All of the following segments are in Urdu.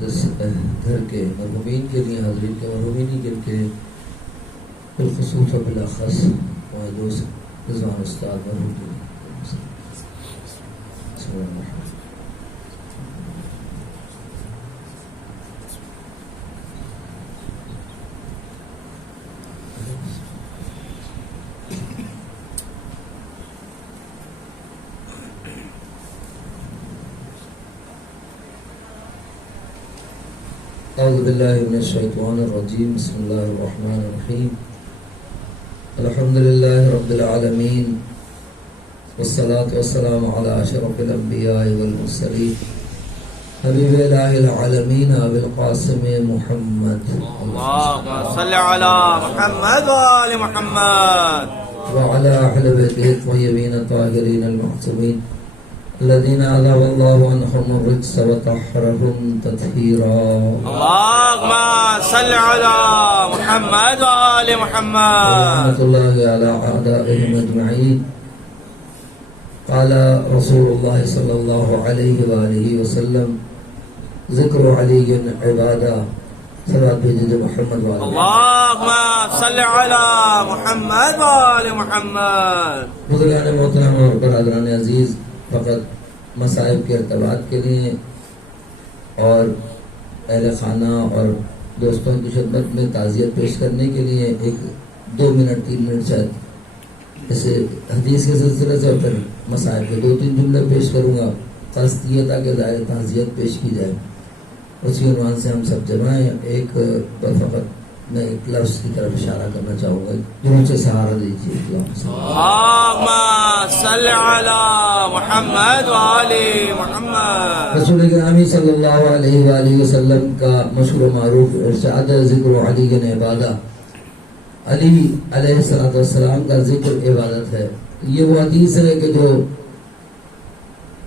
مقدس گھر کے مرحومین کے لیے حاضرین کے مرحومین جن کے بالخصوص و بالاخص دوست رضوان استاد مرحوم کے لیے اعوذ باللہ من الشیطان الرجیم بسم اللہ الرحمن الرحیم الحمد للہ رب العالمین والصلاة والسلام علی اشرف الانبیاء والمرسلین حبیب الہ العالمین ابی القاسم محمد اللہم صل علی محمد وآل محمد وعلى اہل بیتہ الطیبین الطاہرین المعصومین الذين أذهب الله عنهم الرجس وطهرهم تطهيرا اللهم صل على محمد وآل محمد ورحمة الله على أعدائهم أجمعين قال رسول الله صلى الله عليه وآله وسلم ذكر علي عبادة صلوات بجد محمد وآل اللهم صل على محمد وآل محمد بزرگان محترم اور برادران عزیز، فقط مصائب کے ارتباط کے لیے اور اہل خانہ اور دوستوں کی خدمت میں تعزیت پیش کرنے کے لیے ایک 2 منٹ 3 منٹ شاید ایسے حدیث کے سلسلے سے اور پھر مصائب کے 2-3 جملے پیش کروں گا، قصد یہ تھا کہ ظاہر تعزیت پیش کی جائے، اسی عنوان سے ہم سب جمع ہیں۔ ایک فقط میں ایک لفظ کی طرف اشارہ کرنا چاہوں گا، جنہوں سے سہارا دیجیے۔ اللهم صل على محمد وآل محمد رسول گرامی صلی اللہ علیہ وآلہ وسلم کا مشہور و معروف ارشاد ذکر علی عبادہ، علی علیہ السلام کا ذکر عبادت ہے۔ یہ وہ حدیث ہے کہ جو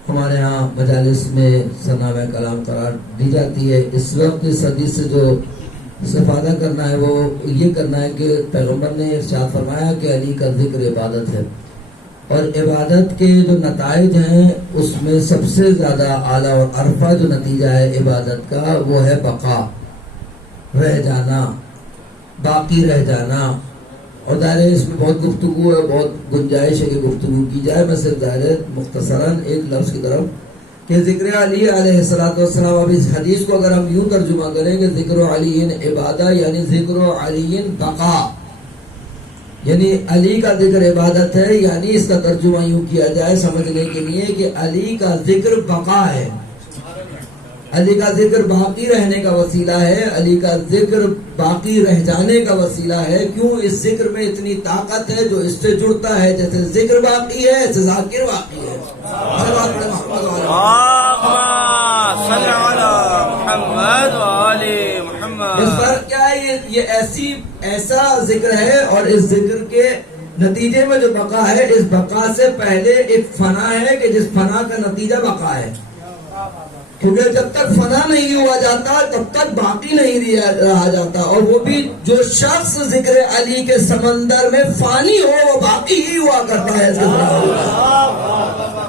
ہمارے ہاں مجالس میں ثنا و کلام قرار دی جاتی ہے۔ اس وقت اس حدیث سے جو استفادہ کرنا ہے وہ یہ کرنا ہے کہ پیغمبر نے ارشاد فرمایا کہ علی کا ذکر عبادت ہے، اور عبادت کے جو نتائج ہیں اس میں سب سے زیادہ اعلیٰ اور عرفہ جو نتیجہ ہے عبادت کا وہ ہے بقا، رہ جانا، باقی رہ جانا۔ اور ظاہر اس میں بہت گفتگو ہے، بہت گنجائش ہے کہ گفتگو کی جائے، میں صرف ظاہر مختصراً ایک لفظ کی طرف کہ ذکر علی علیہ السلام۔ اب اس حدیث کو اگر ہم یوں ترجمہ کریں کہ ذکر علی عبادہ یعنی ذکر علی بقا، یعنی علی کا ذکر عبادت ہے، یعنی اس کا ترجمہ یوں کیا جائے سمجھنے کے لیے کہ علی کا ذکر بقا ہے، علی کا ذکر باقی رہنے کا وسیلہ ہے، علی کا ذکر باقی رہ جانے کا وسیلہ ہے۔ کیوں؟ اس ذکر میں اتنی طاقت ہے جو اس سے جڑتا ہے، جیسے ذکر باقی ہے ایسے ذاکر باقی ہے۔ اللهم صل على محمد وآل محمد۔ اس پر کیا ہے؟ یہ ایسا ذکر ہے، اور اس ذکر کے نتیجے میں جو بقا ہے، اس بقا سے پہلے ایک فنا ہے کہ جس فنا کا نتیجہ بقا ہے، کیونکہ جب تک فنا نہیں ہوا جاتا تب تک باقی نہیں رہا جاتا، اور وہ بھی جو شخص ذکر علی کے سمندر میں فانی ہو وہ باقی ہی ہوا کرتا ہے۔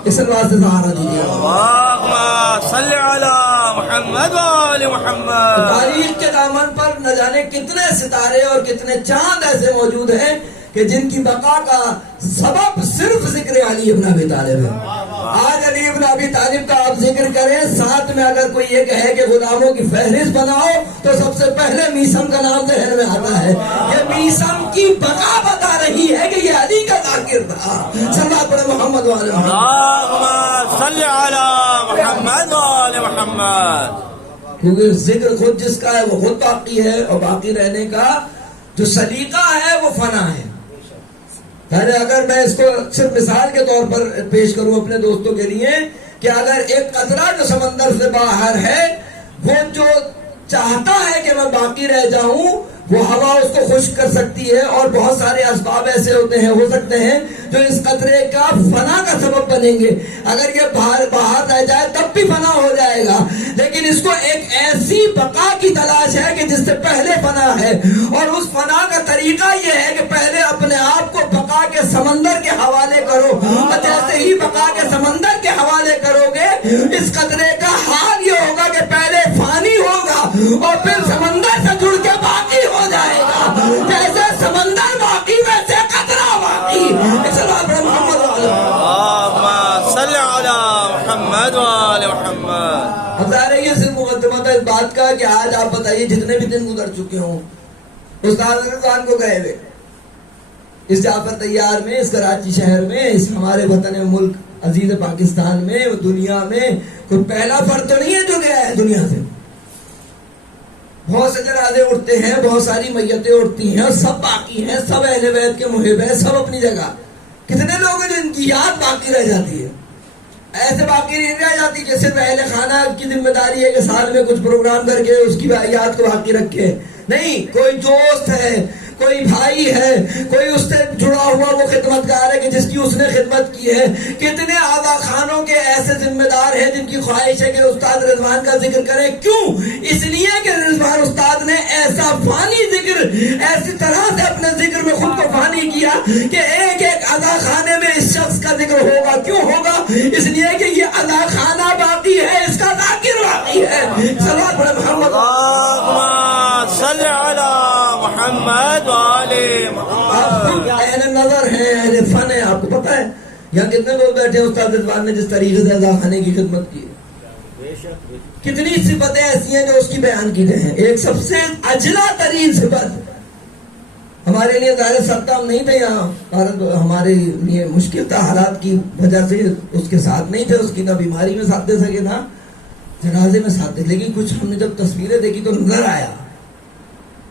اس واسطے سہارا دیجیے۔ اللهم صل على محمد وآل محمد۔ تاریخ کے دامن پر نہ جانے کتنے ستارے اور کتنے چاند ایسے موجود ہیں کہ جن کی بقا کا سبب صرف ذکر علی ابن ابی طالب ہے۔ آج علی ابن ابی طالب کا آپ ذکر کریں، ساتھ میں اگر کوئی یہ کہے کہ غلاموں کی فہرست بناؤ تو سب سے پہلے میثم کا نام ذہن میں آتا ہے۔ یہ میثم کی بقا بتا رہی ہے کہ یہ علی کا ذاکر تھا۔ صلی اللہ علیہ محمد وآل محمد۔ اللهم صل على محمد وآل محمد۔ کیونکہ ذکر خود جس کا ہے وہ خود باقی ہے، اور باقی رہنے کا جو سلیقہ ہے وہ فنا ہے۔ اگر میں اس کو صرف مثال کے طور پر پیش کروں اپنے دوستوں کے لیے کہ اگر ایک قطرہ جو سمندر سے باہر ہے وہ جو چاہتا ہے کہ میں باقی رہ جاؤں، وہ ہوا اس کو خشک کر سکتی ہے، اور بہت سارے اسباب ایسے ہوتے ہیں ہو سکتے ہیں جو اس قطرے کا فنا کا سبب بنیں گے۔ اگر یہ باہر رہ جائے تب بھی فنا ہو جائے گا، لیکن اس کو ایک ایسی بقا کی تلاش ہے کہ جس سے پہلے فنا ہے، اور اس فنا کا طریقہ یہ ہے کہ پہلے اپنے آپ کو بقا کے سمندر کے حوالے کرو، اور جیسے ہی بقا کے سمندر کے حوالے کرو گے اس قطرے کا حال یہ ہوگا کہ پہلے فانی ہوگا اور پھر سمندر سے جڑ کے باقی ہو جائے گا. جیسے سمندر باقی ویسے قطرہ باقی. محمد اللهم صل على محمد وآل محمد. اب ظاہر ہے یہ صرف مقدمہ تھا اس بات کا کہ آج آپ بتائیے جتنے بھی دن گزر چکے ہوں استاد رضوان کو گئے ہوئے اس جعفر طیار میں، اس کراچی شہر میں، اس ہمارے وطن ملک عزیز پاکستان میں، دنیا میں کوئی پہلا فرد تو نہیں ہے جو گیا ہے دنیا سے. بہت سے جنازے اٹھتے ہیں، بہت ساری میتیں اٹھتی ہیں اور سب باقی ہیں، سب اہل بیت کے محب ہیں، سب اپنی جگہ. کتنے لوگ ہیں جو ان کی یاد باقی رہ جاتی ہے؟ ایسے باقی نہیں رہ جاتی کہ صرف اہل خانہ کی ذمہ داری ہے کہ سال میں کچھ پروگرام کر کے اس کی یاد کو باقی رکھے. نہیں، کوئی دوست ہے، کوئی بھائی ہے، کوئی اس سے جڑا ہوا وہ خدمتگار ہے کہ جس کی اس نے خدمت کی ہے. کتنے آبا خانوں کے ایسے ذمہ دار ہیں جن کی خواہش ہے کہ استاد رضوان کا ذکر کریں. کیوں؟ اس لیے کہ رضوان استاد نے ایسا فانی ذکر، ایسی طرح سے اپنے ذکر میں خود کو فانی کیا کہ ایک ایک ادا خانے میں اس شخص کا ذکر ہوگا. کیوں ہوگا؟ اس لیے کہ یہ ادا خانہ باقی ہے، اس کا ذاکر باقی ہے. صلوات پڑھیں محمد. اللهم صل على محمد وآل محمد. اہل نظر ہیں، اہل فن ہے. آپ کو پتا ہے یہاں کتنے لوگ بیٹھے ہیں استاد رضوان نے جس طریقے سے ادا خانے کی خدمت کی، کتنی صفتیں ایسی ہیں جو اس کی بیان کی گئے ہیں. ایک سب سے اجلا ترین صفت ہمارے لیے ظاہر سرتام نہیں تھے یہاں، ہمارے لیے مشکل تھا، حالات کی وجہ سے اس کے ساتھ نہیں تھے، اس کی نہ بیماری میں ساتھ دے سکے نہ جنازے میں ساتھ دے. لیکن کچھ ہم نے جب تصویریں دیکھی تو نظر آیا.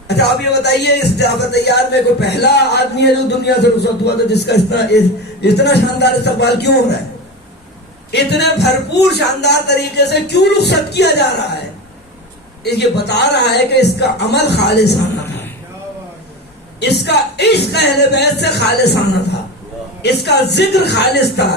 اچھا آپ یہ بتائیے اس جعفر طیار میں کوئی پہلا آدمی ہے جو دنیا سے رخصت ہوا تھا جس کا اتنا شاندار استقبال کیوں ہو رہا ہے؟ اتنے بھرپور شاندار طریقے سے کیوں رخصت کیا جا رہا ہے؟ یہ بتا رہا ہے کہ اس کا عمل خالصانہ تھا، اس کا عشق اہل بیت سے خالصانہ تھا، اس کا ذکر خالص تھا.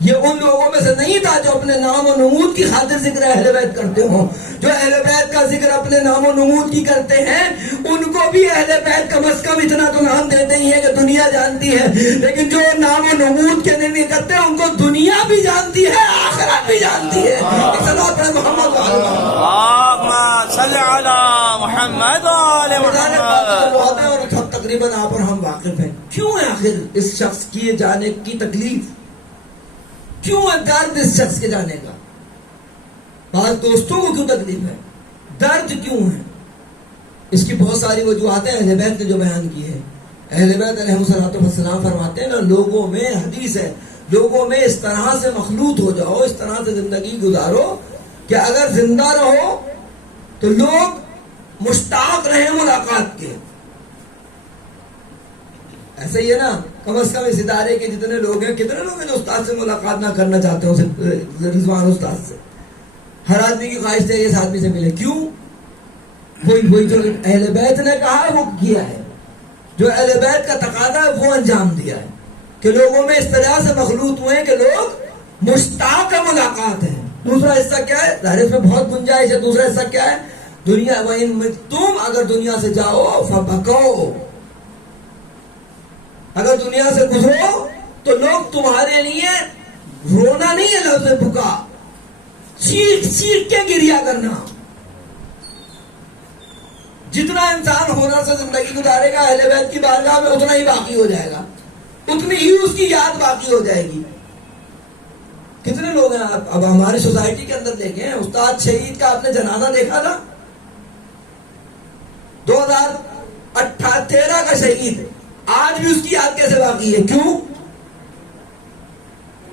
یہ ان لوگوں میں سے نہیں تھا جو اپنے نام و نمود کی خاطر ذکر اہل بیت کرتے ہوں. جو اہل بیت کا ذکر اپنے نام و نمود کی کرتے ہیں ان کو بھی اہل بیت کم از کم اتنا تو نام دیتے ہی ہے کہ دنیا جانتی ہے. لیکن جو نام و نمود کے نہیں کرتے ان کو دنیا بھی جانتی ہے، آخرت بھی جانتی ہے. محمد اللهم صل على محمد وآل محمد. تقریباً آپ اور ہم واقف ہیں. کیوں ہے آخر اس شخص کی جانے کی تکلیف؟ کیوں ہے درد اس شخص کے جانے کا؟ بعض دوستوں کو کیوں تکلیف ہے؟ درد کیوں ہے؟ اس کی بہت ساری وجوہات ہیں، اہل بیت نے جو بیان کی ہے. اہل بیت علیہ السلام فرماتے ہیں نا، لوگوں میں حدیث ہے، لوگوں میں اس طرح سے مخلوط ہو جاؤ، اس طرح سے زندگی گزارو کہ اگر زندہ رہو تو لوگ مشتاق رہے ملاقات کے. ایسا ہی ہے نا، کم از کم اس ادارے کے جتنے لوگ ہیں، کتنے لوگ ہیں جو استاد سے ملاقات نہ کرنا چاہتے ہو رضوان استاد سے. ہر آدمی کی خواہش ہے اس آدمی سے ملے. کیوں؟ وہی جو اہل بیت نے کہا ہے وہ کیا ہے، جو اہل بیت کا تقاضا ہے وہ انجام دیا ہے کہ لوگوں میں اس طرح سے مخلوط ہوئے کہ لوگ مشتاق ملاقات ہیں. دوسرا حصہ کیا ہے؟ ظاہر اس میں بہت گنجائش ہے. دوسرا حصہ کیا ہے؟ دنیا تم اگر دنیا سے جاؤ فبکو، اگر دنیا سے گزرو تو لوگ تمہارے لیے رونا نہیں ہے لفظ بکا، چیخ چیخ کے گریا کرنا. جتنا انسان ہنر سے زندگی گزارے گا اہل بیت کی بارگاہ میں اتنا ہی باقی ہو جائے گا، اتنی ہی اس کی یاد باقی ہو جائے گی. کتنے لوگ ہیں اب ہماری سوسائٹی کے اندر دیکھیں، استاد شہید کا آپ نے جنازہ دیکھا تھا؟ 2013 کا شہید، آج بھی اس کی یاد کیسے باقی ہے؟ کیوں؟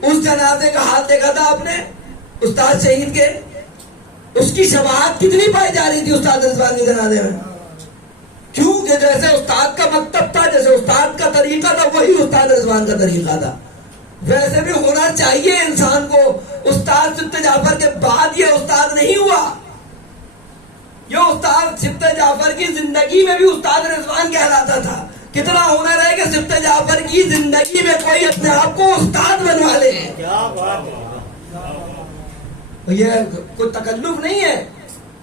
اس جنازے کا ہاتھ دیکھا تھا آپ نے استاد شہید کے؟ اس کی شفاعت کتنی پائی جا رہی تھی استاد رضوان کے جنازے میں؟ کیوں؟ کہ جیسے استاد کا مکتب تھا، جیسے استاد کا طریقہ تھا، وہی استاد رضوان کا طریقہ تھا. ویسے بھی ہونا چاہیے انسان کو. استاد سبت جعفر کے بعد یہ استاد نہیں ہوا، یہ استاد سبت جعفر کی زندگی میں بھی استاد رضوان کہلاتا تھا. کتنا ہنر ہے کہ سبت جعفر کی زندگی میں کوئی اپنے آپ کو استاد بنوا لے. یہ کوئی تکلف نہیں ہے.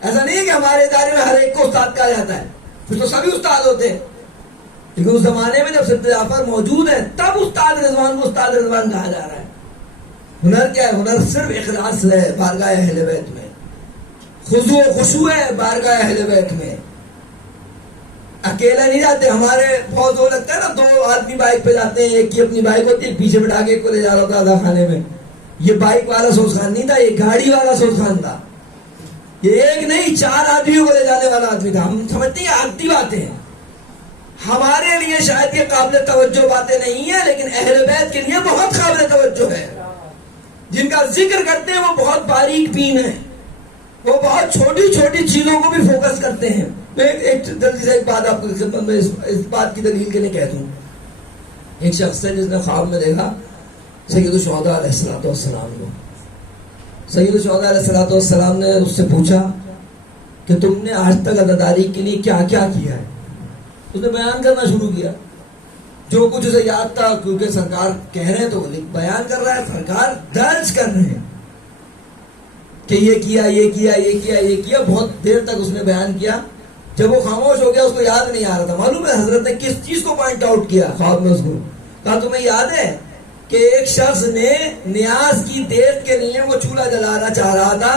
ایسا نہیں ہے کہ ہمارے ادارے میں ہر ایک کو استاد کہا جاتا ہے، پھر تو سبھی استاد ہوتے ہیں. لیکن اس زمانے میں جب سبت جعفر موجود ہے تب استاد رضوان کو استاد رضوان کہا جا رہا ہے. ہنر کیا ہے؟ ہنر صرف اخلاص ہے بارگاہ اہل بیت میں، خضوع و خشوع ہے بارگاہ اہل بیت میں. اکیلا نہیں جاتے. ہمارے بہت وہ لگتا ہے نا 2 آدمی بائک پہ جاتے ہیں, ایک کی اپنی بائک ہوتی ہے, پیچھے بٹھا کے ایک کو لے جا رہا ہوتا ادا خانے میں. یہ بائک والا سوز خان نہیں تھا, یہ گاڑی والا سوز خان تھا. یہ ایک نہیں 4 آدمیوں کو لے جانے والا آدمی تھا. ہم سمجھتے ہیں عادی باتیں ہیں, ہمارے لیے شاید یہ قابل توجہ باتیں نہیں ہیں, لیکن اہل بیت کے لیے بہت قابل توجہ ہے. جن کا ذکر کرتے ہیں وہ بہت باریک بین ہیں, وہ بہت چھوٹی چھوٹی چیزوں کو بھی فوکس کرتے ہیں. میں ایک جلدی سے ایک بات آپ کی خدمت میں اس بات کی دلیل کے لیے کہہ دوں. ایک شخص ہے جس نے خواب میں دیکھا سید الشہداء علیہ السلام کو. سید الشہداء علیہ السلام نے اس سے پوچھا کہ تم نے آج تک عزاداری کے لیے کیا کیا کیا ہے. اس نے بیان کرنا شروع کیا جو کچھ اسے یاد تھا, کیونکہ سرکار کہہ رہے ہیں تو بیان کر رہا ہے, سرکار درج کر رہے ہیں کہ یہ کیا یہ کیا یہ کیا یہ کیا. بہت دیر تک اس نے بیان کیا. جب وہ خاموش ہو گیا اس کو یاد نہیں آ رہا تھا. معلوم ہے حضرت نے کس چیز کو پوائنٹ آؤٹ کیا خواب میں؟ اس کو کہا تمہیں یاد ہے کہ ایک شخص نے نیاز کی دیکھ کے لیے وہ چولہا جلانا چاہ رہا تھا,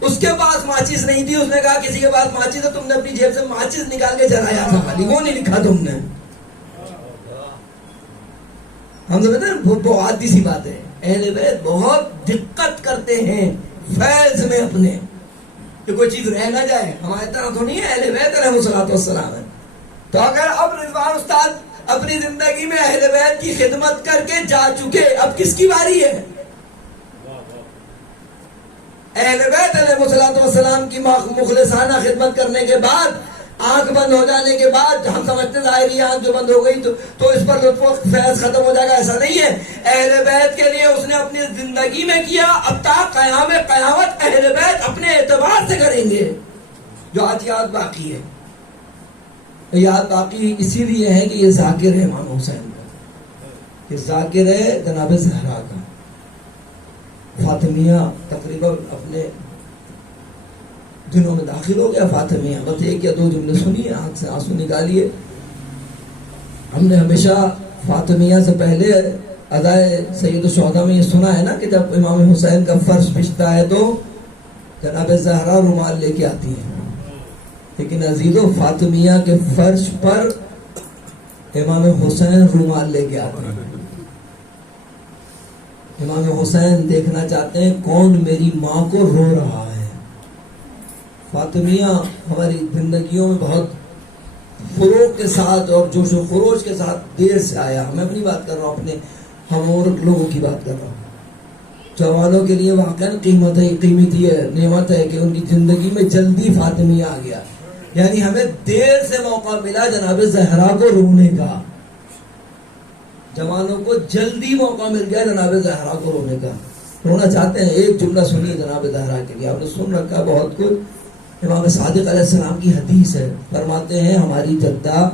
اس کے پاس ماچس نہیں تھی. اس نے کہا کسی کے پاس ماچس ہے, تم نے اپنی جیب سے ماچس نکال کے جلایا تھا, خالی وہ نہیں لکھا تم نے. ہم تو کہتے ہیں وہ عادی سی بات ہے. اہل بیت بہت دقت کرتے ہیں فیض میں اپنے کہ کوئی چیز رہ نہ جائے. ہمارے طرح تو نہیں ہے, اہل بیت علیہ الصلوۃ والسلام ہے. تو اگر اب رضوان استاد اپنی زندگی میں اہل بیت کی خدمت کر کے جا چکے, اب کس کی باری ہے؟ اہل بیت علیہ الصلوۃ والسلام کی مخلصانہ خدمت کرنے کے بعد, آنکھ بند ہو جانے کے بعد ہم سمجھتے ظاہری آنکھ جو بند ہو گئی تو اس پر لطف و فیض ختم ہو جائے گا. ایسا نہیں ہے. اہل بیت کے لیے اس نے اپنی زندگی میں کیا, اب تا قیام قیامت اہل بیت اپنے اعتبار سے کریں گے. جو آج یاد باقی ہے, یاد باقی اسی لیے ہے کہ یہ ذاکر ہے امام حسین کا, یہ ذاکر ہے جناب زہرا کا. فاطمیہ تقریباً اپنے دنوں میں داخل ہو گیا. فاطمیہ بس 1 یا 2 جملے سنیے, آنکھ سے آنسو نکالیے. ہم نے ہمیشہ فاطمیہ سے پہلے ادائے سید الشہداء میں یہ سنا ہے نا کہ جب امام حسین کا فرش پچھتا ہے تو جناب زہرا رومال لے کے آتی ہیں. لیکن عزیزو فاطمیہ کے فرش پر امام حسین رومال لے کے آتے ہیں. امام حسین دیکھنا چاہتے ہیں کون میری ماں کو رو رہا ہے. فاطمیہ ہماری زندگیوں میں بہت فروغ کے ساتھ اور جوش و خروش کے ساتھ دیر سے آیا. میں اپنی بات کر رہا ہوں, اپنے ہم اور لوگوں کی بات کر رہا ہوں. جوانوں کے لیے واقعا قیمتی ہے, نعمت ہے کہ ان کی زندگی میں جلدی فاطمیہ آ گیا. یعنی ہمیں دیر سے موقع ملا جناب زہرا کو رونے کا. جوانوں کو جلدی موقع مل گیا جناب زہرا کو رونے کا. رونا چاہتے ہیں, ایک جملہ سنیے جناب زہرا کے لیے. آپ نے سن رکھا بہت کچھ. امام صادق علیہ السلام کی حدیث ہے, فرماتے ہیں ہماری جدہ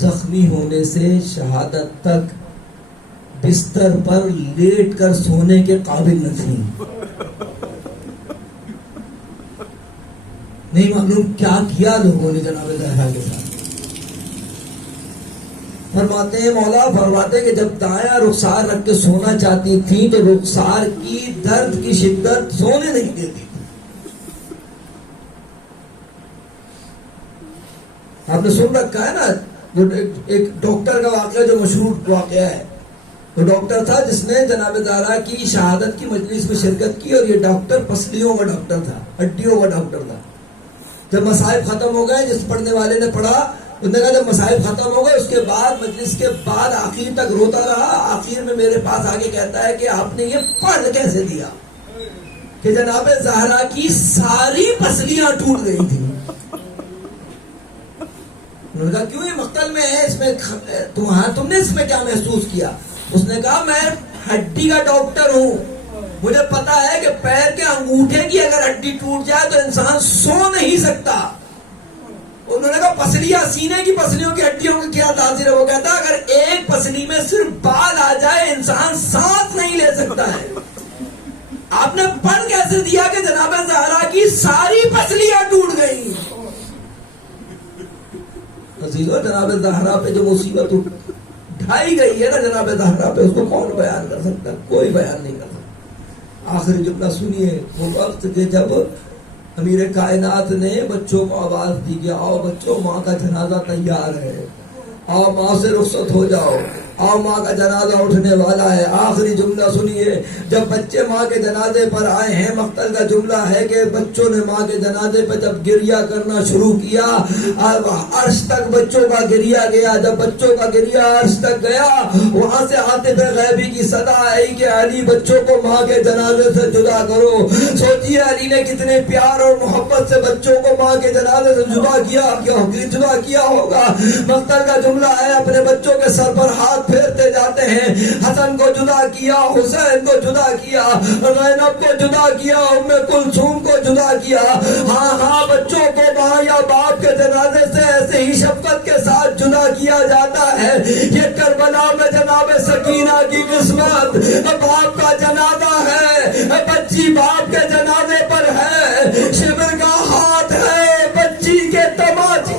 زخمی ہونے سے شہادت تک بستر پر لیٹ کر سونے کے قابل نہ تھی. نہیں معلوم کیا کیا لوگوں نے جناب زہرا کے ساتھ. فرماتے ہیں مولا فرماتے ہیں کہ جب دایاں رخسار رکھ کے سونا چاہتی تھی تو رخسار کی درد کی شدت سونے نہیں دیتی تھی. آپ نے سن رکھا ہے نا جو ایک ڈاکٹر کا واقعہ جو مشہور واقعہ ہے. وہ ڈاکٹر تھا جس نے جناب زہرا کی شہادت کی مجلس میں شرکت کی, اور یہ ڈاکٹر پسلیوں کا ڈاکٹر تھا, ہڈیوں کا ڈاکٹر تھا. جب مصائب ختم ہو گئے, جس پڑھنے والے نے پڑھا, انہوں نے کہا جب مصائب ختم ہو گئے اس کے بعد مجلس کے بعد آخر تک روتا رہا. آخر میں میرے پاس آگے کہتا ہے کہ آپ نے یہ پڑھ کیسے دیا کہ جناب زہرا کی ساری پسلیاں ٹوٹ گئی تھی. انہوں نے کہا کیوں یہ مقتل میں ہے, اس میں تم نے اس میں کیا محسوس کیا؟ اس نے کہا میں ہڈی کا ڈاکٹر ہوں, مجھے پتا ہے کہ پیر کے انگوٹھے کی اگر ہڈی ٹوٹ جائے تو انسان سو نہیں سکتا. انہوں نے کہا پسلیاں, سینے کی پسلیوں کی ہڈیوں کی کیا تاثیر ہے؟ وہ کہتا اگر ایک پسلی میں صرف بال آ جائے انسان سانس نہیں لے سکتا ہے. آپ نے پڑھ کیسے دیا کہ جناب زہرا کی ساری پسلیاں ٹوٹ گئی؟ عزیزو جناب زہرا پہ جو مصیبت ڈھائی گئی ہے نا جناب زہرا پہ, اس کو کون بیان کر سکتا؟ کوئی بیان نہیں کر سکتا. آخری جملہ سنیے، وہ وقت کہ جب امیر کائنات نے بچوں کو آواز دی کہ آؤ بچوں، ماں کا جنازہ تیار ہے، آؤ ماں سے رخصت ہو جاؤ، آؤ ماں کا جنازہ اٹھنے والا ہے۔ آخری جملہ سنیے، جب بچے ماں کے جنازے پر آئے ہیں، مقتل کا جملہ ہے کہ بچوں نے ماں کے جنازے پہ جب گریہ کرنا شروع کیا، عرش تک بچوں کا گریہ گیا۔ جب بچوں کا گریہ عرش تک گیا، وہاں سے عاطف غیبی کی صدا آئی کہ علی بچوں کو ماں کے جنازے سے جدا کرو۔ سوچیے علی نے کتنے پیار اور محبت سے بچوں کو ماں کے جنازے سے جدا کیا ہوگا۔ مقتل کا جملہ ہے، اپنے بچوں کے سر پر ہاتھ پھیرتے جاتے ہیں۔ حسن کو جدا کیا، حسین کو جدا کیا، زینب کو جدا کیا، ام کلثوم کو جدا کیا۔ ہاں بچوں کو ماں یا باپ کے جنازے سے ایسے ہی شفقت کے ساتھ جدا کیا جاتا ہے۔ یہ کربلا میں جناب سکینہ کی قسمت، باپ کا جنازہ ہے، بچی باپ کے جنازے پر ہے، شبر کا ہاتھ ہے بچی کے تماچے